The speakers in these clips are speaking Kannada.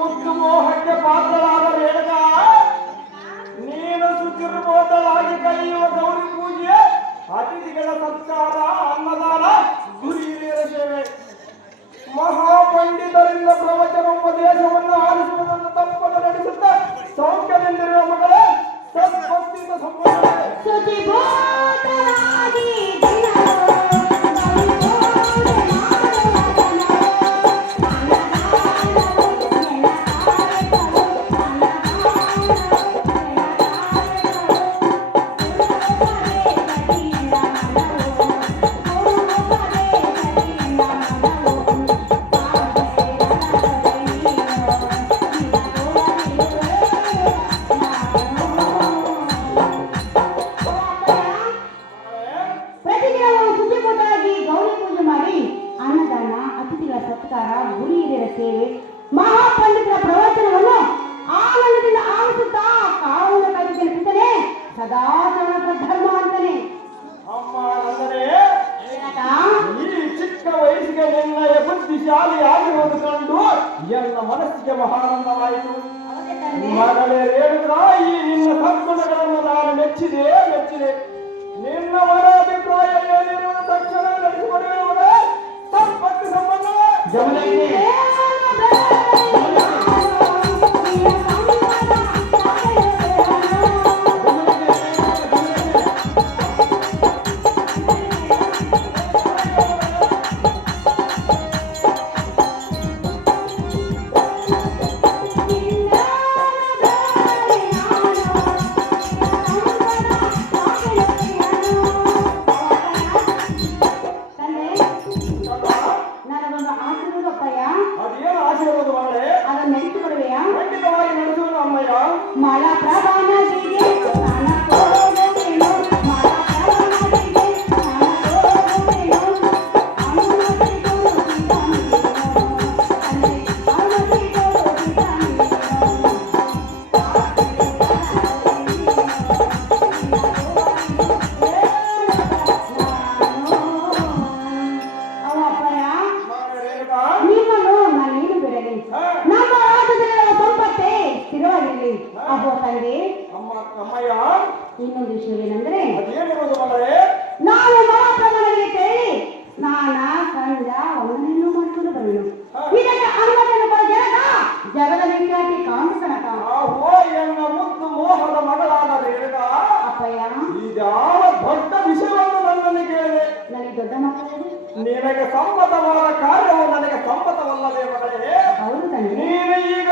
ಮುದ್ದು ಮೋಹಕ್ಕೆ ಪಾತ್ರರಾದ ರೇಣುಕ, ನೀನು ಸುತಿರ್ಬೋಧರಾಗಿ ಕಲಿಯುವ ಗೌರಿ ಪೂಜೆ, ಅತಿಥಿಗಳ ಸತ್ಕಾರ ಅನ್ನದಾನ, ಗುರಿ ಸೇವೆ ಮಹಾಪಂಡಿತರಿಂದ ಪ್ರವಚನ ಉಪದೇಶವನ್ನು ಅತಿಥಿಗಳ ಗುರಿ ಹಿರಿಯರ ಸೇವೆ ಮಹಾಪಂಡಿತರ ಪ್ರವಚನವನ್ನು ಆನಂದದಿಂದ ಆಲಿಸುತ್ತಾ ಕಾವಲು ಕೈಗೆಲಿಸುತ್ತಾನೆ ಸದಾಚಾರ ಧರ್ಮ ಅಂತಾನೆ. ಈ ಚಿಕ್ಕ ವಯಸ್ಸಿಗೆ ನಿನ್ನಯ ಬುದ್ಧಿಶಾಲಿ ಆಗಿರುವುದು ಕಂಡು ಎಲ್ಲ ಮನಸ್ಸಿಗೆ ಮಹಾನಂದವಾಯಿತು. ಅದೇನು ಆಶೀರ್ವಾದ ಮಗಳೇ ಅದನ್ನು ನೆನೆಸಿಕೊಡುವೆಯಾ ಖಂಡಿತವಾಗಿ ನಡೆಸುವನು ಅಮ್ಮಯ್ಯ ಮಳ ಪ್ರಧಾನದಿಗೆ ತಂದೆ ಅಮ್ಮ ಅಮ್ಮಯ್ಯ ಇನ್ನೊಂದು ವಿಷಯವೇನೆಂದ್ರೆ ಏನಂದ್ರೆ ಮಗಳೇ? ನಾನು ಮಹಾಪ್ರಭುಗಳಿಗೆ ಕೇಳಿ ಸ್ನಾನ ಸಂಜ ಅವನನ್ನು ಮಾಡಿಕೊಂಡು ಬರಲು. ಇದಕ್ಕೆ ಕೊಡ ಜನಕ ಜಗದ ವಿಖ್ಯಾತಿ ಕಾಂತ ಕನಕ ಆಹೋ ಎನ್ನ ಮುದ್ದು ಮೋಹದ ಮಗಳಾದ ರೇಣುಕಾ ಅಪ್ಪಯ್ಯ. ಇದ್ಯಾವ ದೊಡ್ಡ ವಿಷಯವನ್ನು ನನ್ನನ್ನು ಕೇಳಿದೆ ನನಗೆ ದೊಡ್ಡ ಮಕ್ಕಳಿದೆ ನಿನಗೆ ಸಮ್ಮತವಾದ ಕಾರ್ಯವು ನನಗೆ ಸಂಪತವಲ್ಲದೆ ಮಗಳೇ? ಹೌದು ತಂದೆ. ನೀನು ಈಗ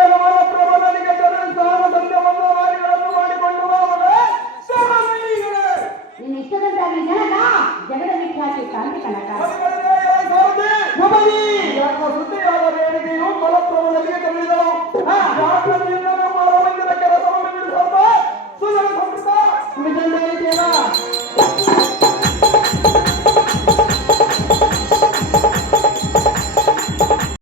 la casa.